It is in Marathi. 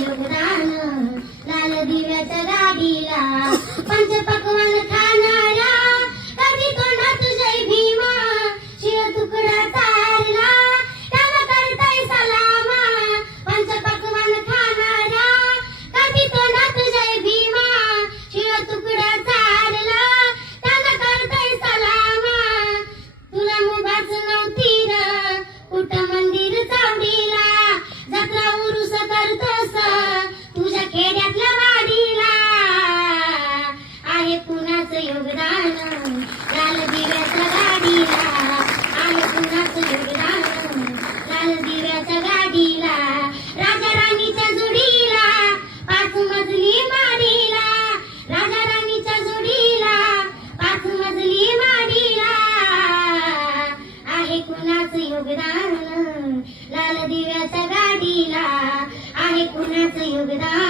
योगदान लाल दिव्याच्या गाडीला पंचपक्वान्न खाणाऱ्या कधी तोंडात जय भीमा शिळ तुकडा चारला त्याला करताय सलामा पंचपक्वान्न खाणाऱ्या कधी तोंडात जय भीमा शिळ तुकडा चारला त्याला करताय सलामा तुला मुगाच नव्हती र कुठं मंदिर चावडीला जत्रा उरुस करतोस तुझ्या खेड्यातल्या वाडीला आहे कुणाचं योगदान लाल दिव्याच्या गाडीला आहे कुणाचं योगदान लाल दिव्याच्या गाडीला राजा राणीच्या जोडीला 5 मजली माडीला राजा राणीच्या जोडीला 5 मजली माडीला आहे कुणाचं योगदान लाल दिव्याच्या गाडीला आहे कुणाचं योगदान